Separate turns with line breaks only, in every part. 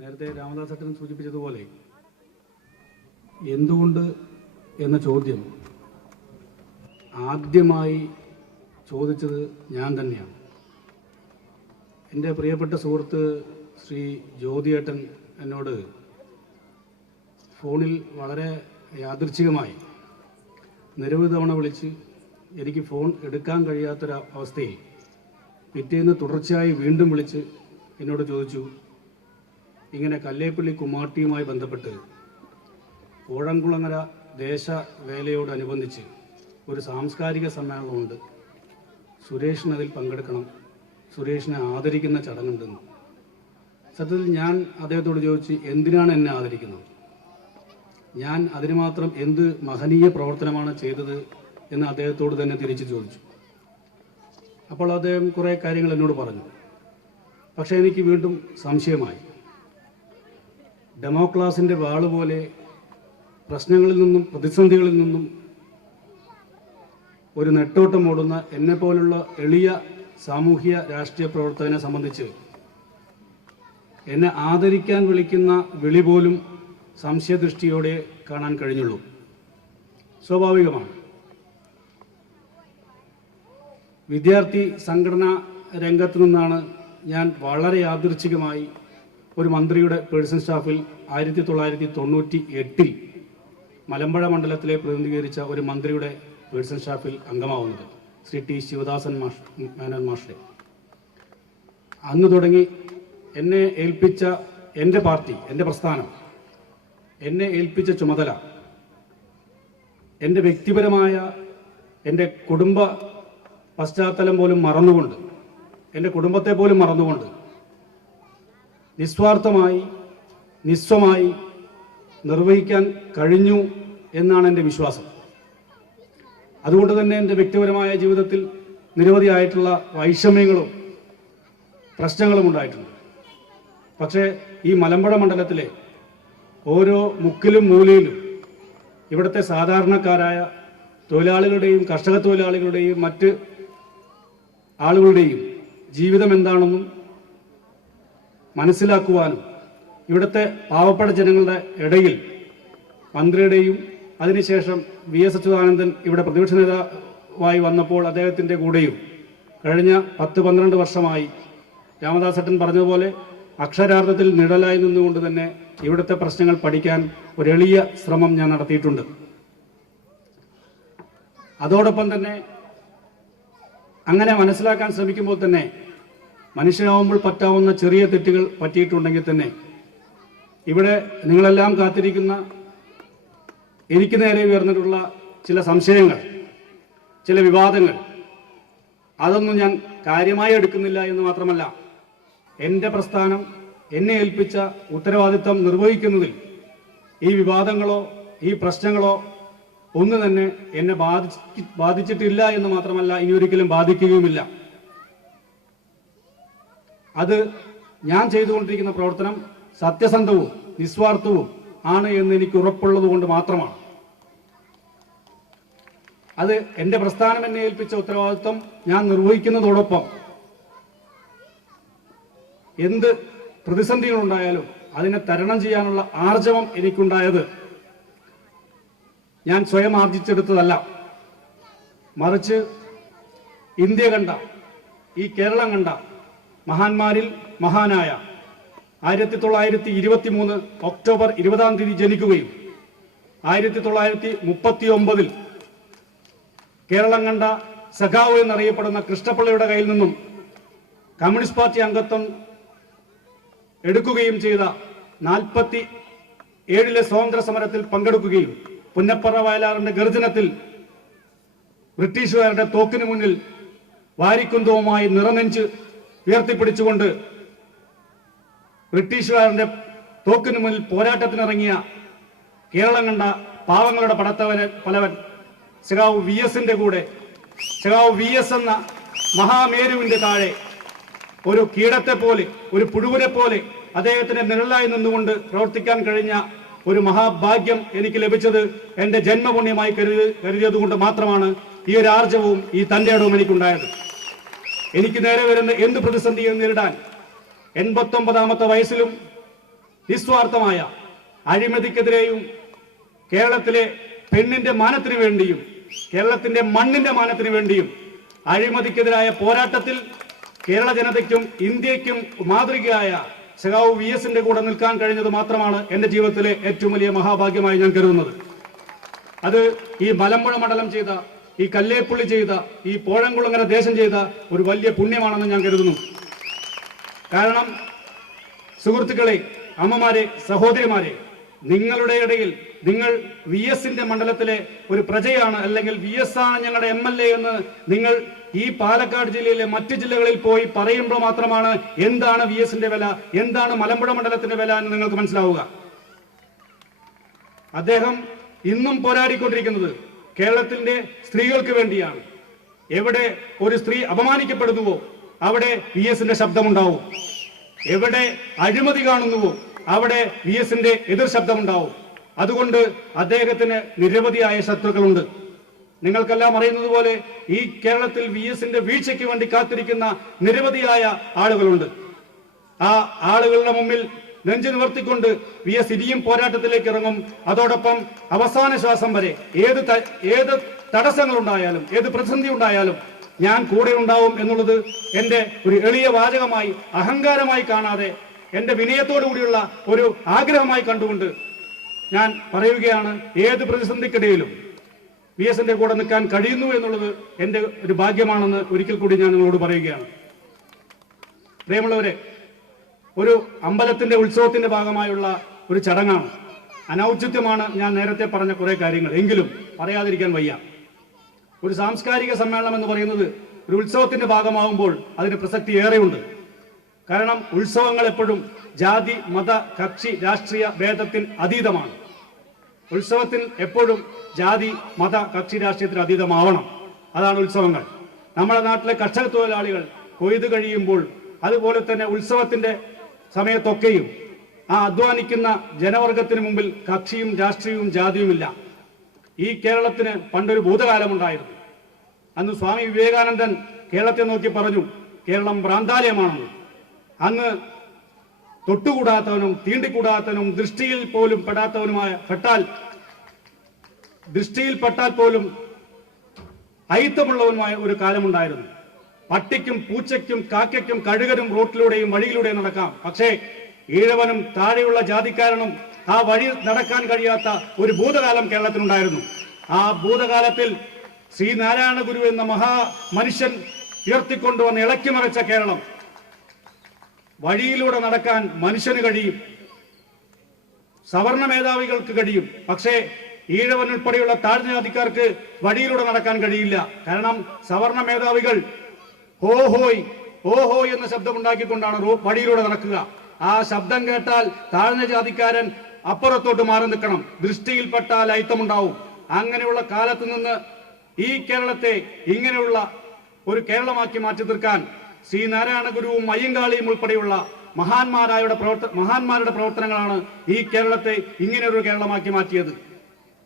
നേരത്തെ രാമദാസട്ടൻ സൂചിപ്പിച്ചതുപോലെ എന്തുകൊണ്ട് എന്ന ചോദ്യം ആദ്യമായി ചോദിച്ചത് ഞാൻ തന്നെയാണ്. എന്റെ പ്രിയപ്പെട്ട സുഹൃത്ത് ശ്രീ ജ്യോതിയേട്ടൻ എന്നോട് ഫോണിൽ വളരെ യാദൃച്ഛികമായി നിരവധി തവണ വിളിച്ച് എനിക്ക് ഫോൺ എടുക്കാൻ കഴിയാത്തൊരു അവസ്ഥയിൽ പിറ്റേന്ന് തുടർച്ചയായി വീണ്ടും വിളിച്ച് എന്നോട് ചോദിച്ചു ഇങ്ങനെ കല്ലേപ്പള്ളി കുമാർട്ടിയുമായി ബന്ധപ്പെട്ട് കോഴംകുളങ്ങര ദേശവേലയോടനുബന്ധിച്ച് ഒരു സാംസ്കാരിക സമ്മേളനമുണ്ട്. സുരേഷിന് അതിൽ പങ്കെടുക്കണം. സുരേഷിനെ ആദരിക്കുന്ന ചടങ്ങുണ്ടെന്ന്. സത്യത്തിൽ ഞാൻ അദ്ദേഹത്തോട് ചോദിച്ച് എന്തിനാണ് എന്നെ ആദരിക്കുന്നത്? ഞാൻ അതിന് മാത്രം എന്ത് മഹനീയ പ്രവർത്തനമാണ് ചെയ്തത്? എന്ന് അദ്ദേഹത്തോട് തന്നെ തിരിച്ചു ചോദിച്ചു. അപ്പോൾ അദ്ദേഹം കുറേ കാര്യങ്ങൾ എന്നോട് പറഞ്ഞു. പക്ഷേ എനിക്ക് വീണ്ടും സംശയമായി. ഡെമോക്ലാസിന്റെ വാൾ പോലെ പ്രശ്നങ്ങളിൽ നിന്നും പ്രതിസന്ധികളിൽ നിന്നും ഒരു നെട്ടോട്ടം ഓടുന്ന എന്നെ പോലുള്ള എളിയ സാമൂഹ്യ രാഷ്ട്രീയ പ്രവർത്തകനെ സംബന്ധിച്ച് എന്നെ ആദരിക്കാൻ വിളിക്കുന്ന വിളി പോലും സംശയദൃഷ്ടിയോടെ കാണാൻ കഴിഞ്ഞുള്ളൂ. സ്വാഭാവികമാണ്. വിദ്യാർത്ഥി സംഘടനാ രംഗത്തു നിന്നാണ് ഞാൻ വളരെ യാദൃച്ഛികമായി ഒരു മന്ത്രിയുടെ പേഴ്സൺ സ്റ്റാഫിൽ ആയിരത്തി തൊള്ളായിരത്തി തൊണ്ണൂറ്റി എട്ടിൽ മലമ്പുഴ മണ്ഡലത്തിലെ പ്രതിനിധീകരിച്ച ഒരു മന്ത്രിയുടെ പേഴ്സൺ സ്റ്റാഫിൽ അംഗമാവുന്നത് ശ്രീ ടി ശിവദാസൻ മാഷ് മേനോൻ മാഷെ. അന്ന് തുടങ്ങി എന്നെ ഏൽപ്പിച്ച എന്റെ പാർട്ടി എന്റെ പ്രസ്ഥാനം എന്നെ ഏൽപ്പിച്ച ചുമതല എന്റെ വ്യക്തിപരമായ എന്റെ കുടുംബ പശ്ചാത്തലം പോലും മറന്നുകൊണ്ട് എന്റെ കുടുംബത്തെ പോലും മറന്നുകൊണ്ട് നിസ്വാർത്ഥമായി നിസ്വമായി നിർവഹിക്കാൻ കഴിഞ്ഞു എന്നാണ് എന്റെ വിശ്വാസം. അതുകൊണ്ട് തന്നെ എന്റെ വ്യക്തിപരമായ ജീവിതത്തിൽ നിരവധിയായിട്ടുള്ള വൈഷമ്യങ്ങളും പ്രശ്നങ്ങളും ഉണ്ടായിട്ടുണ്ട്. പക്ഷേ ഈ മലമ്പുഴ മണ്ഡലത്തിലെ ഓരോ മുക്കിലും മൂലയിലും ഇവിടുത്തെ സാധാരണക്കാരായ തൊഴിലാളികളുടെയും കർഷക തൊഴിലാളികളുടെയും മറ്റ് ആളുകളുടെയും ജീവിതം എന്താണെന്നും മനസ്സിലാക്കുവാനും ഇവിടുത്തെ പാവപ്പെട്ട ജനങ്ങളുടെ ഇടയിൽ മന്ത്രിയുടെയും അതിനുശേഷം വി എസ് അച്യുതാനന്ദൻ ഇവിടെ പ്രതിപക്ഷ നേതാവായി വന്നപ്പോൾ അദ്ദേഹത്തിന്റെ കൂടെയും കഴിഞ്ഞ പത്ത് പന്ത്രണ്ട് വർഷമായി രാമദാസട്ടൻ പറഞ്ഞതുപോലെ അക്ഷരാർത്ഥത്തിൽ നിഴലായി നിന്നുകൊണ്ട് തന്നെ ഇവിടുത്തെ പ്രശ്നങ്ങൾ പഠിക്കാൻ ഒരു എളിയ ശ്രമം ഞാൻ നടത്തിയിട്ടുണ്ട്. അതോടൊപ്പം തന്നെ അങ്ങനെ മനസ്സിലാക്കാൻ ശ്രമിക്കുമ്പോൾ തന്നെ മനുഷ്യനാവുമ്പോൾ പറ്റാവുന്ന ചെറിയ തെറ്റുകൾ പറ്റിയിട്ടുണ്ടെങ്കിൽ തന്നെ ഇവിടെ നിങ്ങളെല്ലാം കാത്തിരിക്കുന്ന എനിക്ക് നേരെ ഉയർന്നിട്ടുള്ള ചില സംശയങ്ങൾ ചില വിവാദങ്ങൾ അതൊന്നും ഞാൻ കാര്യമായി എടുക്കുന്നില്ല എന്ന് മാത്രമല്ല എന്റെ പ്രസ്ഥാനം എന്നെ ഏൽപ്പിച്ച ഉത്തരവാദിത്തം നിർവഹിക്കുന്നതിൽ ഈ വിവാദങ്ങളോ ഈ പ്രശ്നങ്ങളോ ഒന്നു തന്നെ എന്നെ ബാധിച്ച് ബാധിച്ചിട്ടില്ല എന്ന് മാത്രമല്ല ഇനി ഒരിക്കലും ബാധിക്കുകയുമില്ല. അത് ഞാൻ ചെയ്തുകൊണ്ടിരിക്കുന്ന പ്രവർത്തനം സത്യസന്ധവും നിസ്വാർത്ഥവും ആണ് എന്ന് എനിക്ക് ഉറപ്പുള്ളത് കൊണ്ട് മാത്രമാണ്. അത് എന്റെ പ്രസ്ഥാനം എന്നെ ഏൽപ്പിച്ച ഉത്തരവാദിത്വം ഞാൻ നിർവഹിക്കുന്നതോടൊപ്പം എന്ത് പ്രതിസന്ധികളുണ്ടായാലും അതിനെ തരണം ചെയ്യാനുള്ള ആർജവം എനിക്കുണ്ടായത് ഞാൻ സ്വയം ആർജിച്ചെടുത്തതല്ല. മറിച്ച് ഇന്ത്യ കണ്ട ഈ കേരളം കണ്ട മഹാന്മാരിൽ മഹാനായ ആയിരത്തി തൊള്ളായിരത്തി ഇരുപത്തി മൂന്ന് ഒക്ടോബർ ഇരുപതാം തീയതി ജനിക്കുകയും ആയിരത്തി തൊള്ളായിരത്തി മുപ്പത്തി ഒമ്പതിൽ കേരളം കണ്ട സഖാവ് എന്നറിയപ്പെടുന്ന കൃഷ്ണപിള്ളയുടെ കയ്യിൽ നിന്നും കമ്മ്യൂണിസ്റ്റ് പാർട്ടി അംഗത്വം എടുക്കുകയും ചെയ്ത നാൽപ്പത്തി ഏഴിലെ സ്വാതന്ത്ര്യ സമരത്തിൽ പങ്കെടുക്കുകയും പുന്നപ്പറ വയലാറിന്റെ ഗർജനത്തിൽ ബ്രിട്ടീഷുകാരുടെ തോക്കിന് മുന്നിൽ വാരിക്കുന്തവുമായി നിറനെഞ്ച് ഉയർത്തിപ്പിടിച്ചുകൊണ്ട് ബ്രിട്ടീഷുകാരന്റെ തോക്കിന് മുന്നിൽ പോരാട്ടത്തിനിറങ്ങിയ കേരളം കണ്ട പാവങ്ങളുടെ പടത്തവന് പലവൻ സഖാവ് വി എസിന്റെ കൂടെ. സഖാവ് വി എസ് എന്ന മഹാമേരുവിന്റെ താഴെ ഒരു കീടത്തെ പോലെ ഒരു പുഴുവിനെ പോലെ അദ്ദേഹത്തിന്റെ നിഴലായി നിന്നുകൊണ്ട് പ്രവർത്തിക്കാൻ കഴിഞ്ഞ ഒരു മഹാഭാഗ്യം എനിക്ക് ലഭിച്ചത് എന്റെ ജന്മപുണ്യമായി കരുതി കരുതിയത് കൊണ്ട് മാത്രമാണ് ഈ ഒരു ആർജവും ഈ തന്റെ ഇടവും എനിക്കുണ്ടായത്. എനിക്ക് നേരെ വരുന്ന എന്ത് പ്രതിസന്ധിയും നേരിടാൻ എൺപത്തൊമ്പതാമത്തെ വയസ്സിലും നിസ്വാർത്ഥമായ അഴിമതിക്കെതിരെയും കേരളത്തിലെ പെണ്ണിന്റെ മാനത്തിനു വേണ്ടിയും കേരളത്തിന്റെ മണ്ണിന്റെ മാനത്തിനു വേണ്ടിയും അഴിമതിക്കെതിരായ പോരാട്ടത്തിൽ കേരള ജനതയ്ക്കും ഇന്ത്യക്കും മാതൃകയായ സഖാവ് വി എസിന്റെ കൂടെ നിൽക്കാൻ കഴിഞ്ഞത് മാത്രമാണ് എന്റെ ജീവിതത്തിലെ ഏറ്റവും വലിയ മഹാഭാഗ്യമായി ഞാൻ കരുതുന്നത്. അത് ഈ മലമ്പുഴ മണ്ഡലം ചെയ്ത ഈ കല്ലേപ്പുള്ളി ചെയ്ത ഈ പോഴംകുളങ്ങര ദേശം ചെയ്ത ഒരു വലിയ പുണ്യമാണെന്ന് ഞാൻ കരുതുന്നു. കാരണം സുഹൃത്തുക്കളെ അമ്മമാരെ സഹോദരിമാരെ നിങ്ങളുടെ ഇടയിൽ നിങ്ങൾ വി എസിന്റെ മണ്ഡലത്തിലെ ഒരു പ്രജയാണ് അല്ലെങ്കിൽ വി എസ് ആണ് ഞങ്ങളുടെ എം എൽ എ എന്ന് നിങ്ങൾ ഈ പാലക്കാട് ജില്ലയിലെ മറ്റ് ജില്ലകളിൽ പോയി പറയുമ്പോൾ മാത്രമാണ് എന്താണ് വി എസിന്റെ വില എന്താണ് മലമ്പുഴ മണ്ഡലത്തിന്റെ വില എന്ന് നിങ്ങൾക്ക് മനസ്സിലാവുക. അദ്ദേഹം ഇന്നും പോരാടിക്കൊണ്ടിരിക്കുന്നത് കേരളത്തിന്റെ സ്ത്രീകൾക്ക് വേണ്ടിയാണ്. എവിടെ ഒരു സ്ത്രീ അപമാനിക്കപ്പെടുന്നുവോ അവിടെ വി എസിന്റെ ശബ്ദമുണ്ടാവും. എവിടെ അഴിമതി കാണുന്നുവോ അവിടെ വി എസിന്റെ എതിർ ശബ്ദമുണ്ടാവും. അതുകൊണ്ട് അദ്ദേഹത്തിന് നിരവധിയായ ശത്രുക്കളുണ്ട്. നിങ്ങൾക്കെല്ലാം അറിയുന്നത് പോലെ ഈ കേരളത്തിൽ വി എസിന്റെ വീഴ്ചയ്ക്ക് വേണ്ടി കാത്തിരിക്കുന്ന നിരവധിയായ ആളുകളുണ്ട്. ആ ആളുകളുടെ മുമ്പിൽ നെഞ്ചു നിവർത്തിക്കൊണ്ട് വി എസ് ഇനിയും പോരാട്ടത്തിലേക്ക് ഇറങ്ങും. അതോടൊപ്പം അവസാന ശ്വാസം വരെ ഏത് ഏത് തടസ്സങ്ങൾ ഉണ്ടായാലും ഏത് പ്രതിസന്ധി ഉണ്ടായാലും ഞാൻ കൂടെ ഉണ്ടാവും എന്നുള്ളത് എന്റെ ഒരു എളിയ വാചകമായി അഹങ്കാരമായി കാണാതെ എന്റെ വിനയത്തോടു കൂടിയുള്ള ഒരു ആഗ്രഹമായി കണ്ടുകൊണ്ട് ഞാൻ പറയുകയാണ് ഏത് പ്രതിസന്ധിക്കിടയിലും വി എസിന്റെ കൂടെ നിൽക്കാൻ കഴിയുന്നു എന്നുള്ളത് എന്റെ ഒരു ഭാഗ്യമാണെന്ന് ഒരിക്കൽ കൂടി ഞാൻ നിങ്ങളോട് പറയുകയാണ്. പ്രിയമുള്ളവരെ ഒരു അമ്പലത്തിന്റെ ഉത്സവത്തിന്റെ ഭാഗമായുള്ള ഒരു ചടങ്ങാണ്. അനൗചിത്യമാണ് ഞാൻ നേരത്തെ പറഞ്ഞ കുറെ കാര്യങ്ങൾ. എങ്കിലും പറയാതിരിക്കാൻ വയ്യ. ഒരു സാംസ്കാരിക സമ്മേളനം എന്ന് പറയുന്നത് ഒരു ഉത്സവത്തിന്റെ ഭാഗമാകുമ്പോൾ അതിന് പ്രസക്തി ഏറെയുണ്ട്. കാരണം ഉത്സവങ്ങൾ എപ്പോഴും ജാതി മത കക്ഷി രാഷ്ട്രീയ ഭേദത്തിന് അതീതമാണ്. ഉത്സവത്തിൽ എപ്പോഴും ജാതി മത കക്ഷി രാഷ്ട്രീയത്തിന് അതീതമാവണം. അതാണ് ഉത്സവങ്ങൾ. നമ്മുടെ നാട്ടിലെ കർഷക തൊഴിലാളികൾ കൊയ്ത് കഴിയുമ്പോൾ അതുപോലെ തന്നെ ഉത്സവത്തിന്റെ സമയത്തൊക്കെയും ആ അധ്വാനിക്കുന്ന ജനവർഗത്തിന് മുമ്പിൽ കക്ഷിയും രാഷ്ട്രീയവും ജാതിയുമില്ല. ഈ കേരളത്തിന് പണ്ടൊരു ഭൂതകാലമുണ്ടായിരുന്നു. അന്ന് സ്വാമി വിവേകാനന്ദൻ കേരളത്തെ നോക്കി പറഞ്ഞു കേരളം ഭ്രാന്താലയമാണെന്ന് അന്ന് തൊട്ടുകൂടാത്തവനും തീണ്ടിക്കൂടാത്തവനും ദൃഷ്ടിയിൽ പോലും പെടാത്തവനുമായ പെട്ടാൽ ദൃഷ്ടിയിൽ പെട്ടാൽ പോലും അയിത്തമുള്ളവനുമായ ഒരു കാലമുണ്ടായിരുന്നു. പട്ടിക്കും പൂച്ചയ്ക്കും കാക്കയ്ക്കും കഴുകനും റോട്ടിലൂടെയും വഴിയിലൂടെയും നടക്കാം. പക്ഷേ ഈഴവനും താഴെയുള്ള ജാതിക്കാരനും ആ വഴി നടക്കാൻ കഴിയാത്ത ഒരു ഭൂതകാലം കേരളത്തിനുണ്ടായിരുന്നു. ആ ഭൂതകാലത്തിൽ ശ്രീനാരായണ ഗുരു എന്ന മഹാ മനുഷ്യൻ ഉയർത്തിക്കൊണ്ടുവന്ന് ഇളക്കി മറിച്ച കേരളം. വഴിയിലൂടെ നടക്കാൻ മനുഷ്യന് കഴിയും. സവർണ മേധാവികൾക്ക് കഴിയും. പക്ഷേ ഈഴവൻ ഉൾപ്പെടെയുള്ള താഴ്ന്ന ജാതിക്കാർക്ക് വഴിയിലൂടെ നടക്കാൻ കഴിയില്ല. കാരണം സവർണ മേധാവികൾ ഹോയ് ഹോ ഹോയ് എന്ന ശബ്ദം ഉണ്ടാക്കിക്കൊണ്ടാണ് റോ- വഴിയിലൂടെ നടക്കുക. ആ ശബ്ദം കേട്ടാൽ താഴ്ന്ന ജാതിക്കാരൻ അപ്പുറത്തോട്ട് മാറി നിൽക്കണം. ദൃഷ്ടിയിൽപ്പെട്ടാൽ അയിത്തമുണ്ടാവും അങ്ങനെയുള്ള കാലത്ത് നിന്ന് ഈ കേരളത്തെ ഇങ്ങനെയുള്ള ഒരു കേരളമാക്കി മാറ്റി തീർക്കാൻ ശ്രീ നാരായണ ഗുരുവും അയ്യങ്കാളിയും ഉൾപ്പെടെയുള്ള മഹാന്മാരായുടെ പ്രവർത്ത മഹാന്മാരുടെ പ്രവർത്തനങ്ങളാണ് ഈ കേരളത്തെ ഇങ്ങനെ ഒരു കേരളമാക്കി മാറ്റിയത്.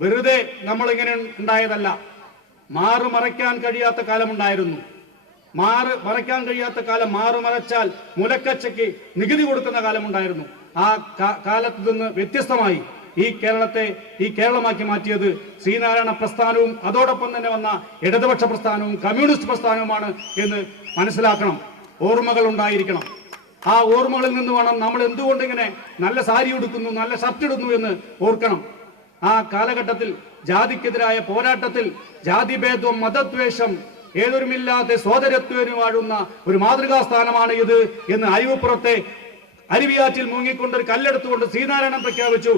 വെറുതെ നമ്മൾ ഇങ്ങനെ ഉണ്ടായതല്ല. മാറുമറയ്ക്കാൻ കഴിയാത്ത കാലമുണ്ടായിരുന്നു. മാറ് മറയ്ക്കാൻ കഴിയാത്ത കാലം മാറു മറച്ചാൽ മുലക്കച്ചയ്ക്ക് നികുതി കൊടുക്കുന്ന കാലമുണ്ടായിരുന്നു. ആ കാലത്ത് നിന്ന് വ്യത്യസ്തമായി ഈ കേരളത്തെ ഈ കേരളമാക്കി മാറ്റിയത് ശ്രീനാരായണ പ്രസ്ഥാനവും അതോടൊപ്പം തന്നെ വന്ന ഇടതുപക്ഷ പ്രസ്ഥാനവും കമ്മ്യൂണിസ്റ്റ് പ്രസ്ഥാനവുമാണ് എന്ന് മനസ്സിലാക്കണം. ഓർമ്മകൾ ഉണ്ടായിരിക്കണം. ആ ഓർമ്മകളിൽ നിന്ന് വേണം നമ്മൾ എന്തുകൊണ്ട് ഇങ്ങനെ നല്ല സാരി ഉടുക്കുന്നു നല്ല ഷർട്ട് ഇടുന്നു എന്ന് ഓർക്കണം. ആ കാലഘട്ടത്തിൽ ജാതിക്കെതിരായ പോരാട്ടത്തിൽ ജാതിഭേദം മതദ്വേഷം ഏതൊരുമില്ലാതെ സ്വാതന്ത്ര്യത്വനു വാഴുന്ന ഒരു മാതൃകാ സ്ഥാനമാണ് ഇത് എന്ന് അരിവുപ്പുറത്തെ അരുവിയാറ്റിൽ മുങ്ങിക്കൊണ്ട് ഒരു കല്ലെടുത്തുകൊണ്ട് ശ്രീനാരായണൻ പ്രഖ്യാപിച്ചു.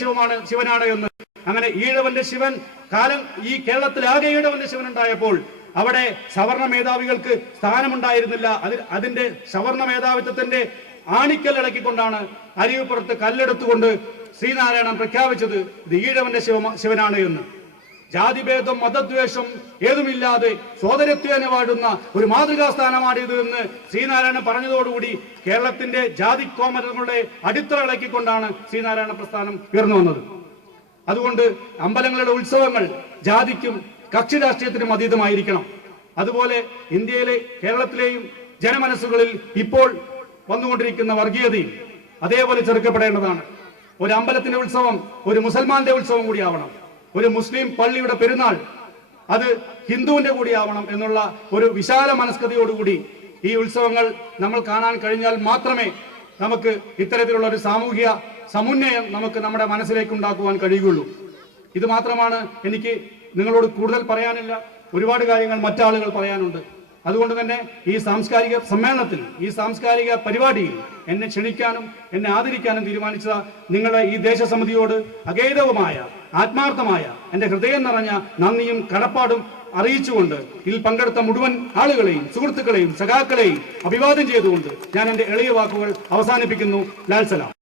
ശിവമാണ് ശിവനാണ് എന്ന്. അങ്ങനെ ഈഴവന്റെ ശിവൻ കാലം ഈ കേരളത്തിൽ ആകെ ഈഴവന്റെ ശിവൻ ഉണ്ടായപ്പോൾ അവിടെ സവർണ മേധാവികൾക്ക് സ്ഥാനമുണ്ടായിരുന്നില്ല. അതിൽ അതിന്റെ സവർണ മേധാവിത്വത്തിന്റെ ആണിക്കൽ ഇളക്കിക്കൊണ്ടാണ് അരിവിപ്പുറത്ത് കല്ലെടുത്തുകൊണ്ട് ശ്രീനാരായണൻ പ്രഖ്യാപിച്ചത് ഇത് ഈഴവന്റെ ശിവ ശിവനാണ് എന്ന്. ജാതിഭേദം മതദ്വേഷം ഏതുമില്ലാതെ സോദരത്വേന വാഴുന്ന ഒരു മാതൃകാ സ്ഥാനമാണ് ഇത് എന്ന് ശ്രീനാരായണൻ പറഞ്ഞതോടുകൂടി കേരളത്തിന്റെ ജാതി കോമരങ്ങളുടെ അടിത്തറ ഇളക്കിക്കൊണ്ടാണ് ശ്രീനാരായണ പ്രസ്ഥാനം ഉയർന്നു വന്നത്. അതുകൊണ്ട് അമ്പലങ്ങളുടെ ഉത്സവങ്ങൾ ജാതിക്കും കക്ഷി രാഷ്ട്രീയത്തിനും അതീതമായിരിക്കണം. അതുപോലെ ഇന്ത്യയിലെ കേരളത്തിലെയും ജനമനസ്സുകളിൽ ഇപ്പോൾ വന്നുകൊണ്ടിരിക്കുന്ന വർഗീയതയും അതേപോലെ ചെറുക്കപ്പെടേണ്ടതാണ്. ഒരു അമ്പലത്തിന്റെ ഉത്സവം ഒരു മുസൽമാന്റെ ഉത്സവം കൂടിയാവണം. ഒരു മുസ്ലിം പള്ളിയുടെ പെരുന്നാൾ അത് ഹിന്ദുവിന്റെ കൂടിയാവണം എന്നുള്ള ഒരു വിശാല മനസ്കതയോടുകൂടി ഈ ഉത്സവങ്ങൾ നമ്മൾ കാണാൻ കഴിഞ്ഞാൽ മാത്രമേ നമുക്ക് ഇത്തരത്തിലുള്ള ഒരു സാമൂഹിക സമുന്നയം നമുക്ക് നമ്മുടെ മനസ്സിലേക്ക് ഉണ്ടാക്കുവാൻ കഴിയുകയുള്ളൂ. ഇത് മാത്രമാണ് എനിക്ക് നിങ്ങളോട് കൂടുതൽ പറയാനില്ല. ഒരുപാട് കാര്യങ്ങൾ മറ്റാളുകൾ പറയാനുണ്ട്. അതുകൊണ്ട് തന്നെ ഈ സാംസ്കാരിക സമ്മേളനത്തിൽ ഈ സാംസ്കാരിക പരിപാടിയിൽ എന്നെ ക്ഷണിക്കാനും എന്നെ ആദരിക്കാനും തീരുമാനിച്ച നിങ്ങളുടെ ഈ ദേശസമിതിയോട് അഗേതവുമായ ആത്മാർത്ഥമായ എന്റെ ഹൃദയം നിറഞ്ഞ നന്ദിയും കടപ്പാടും അറിയിച്ചുകൊണ്ട് ഇതിൽ പങ്കെടുത്ത മുഴുവൻ ആളുകളെയും സുഹൃത്തുക്കളെയും സഖാക്കളെയും അഭിവാദ്യം ചെയ്തുകൊണ്ട് ഞാൻ എന്റെ എളിയ വാക്കുകൾ അവസാനിപ്പിക്കുന്നു. ലാൽ സലാം.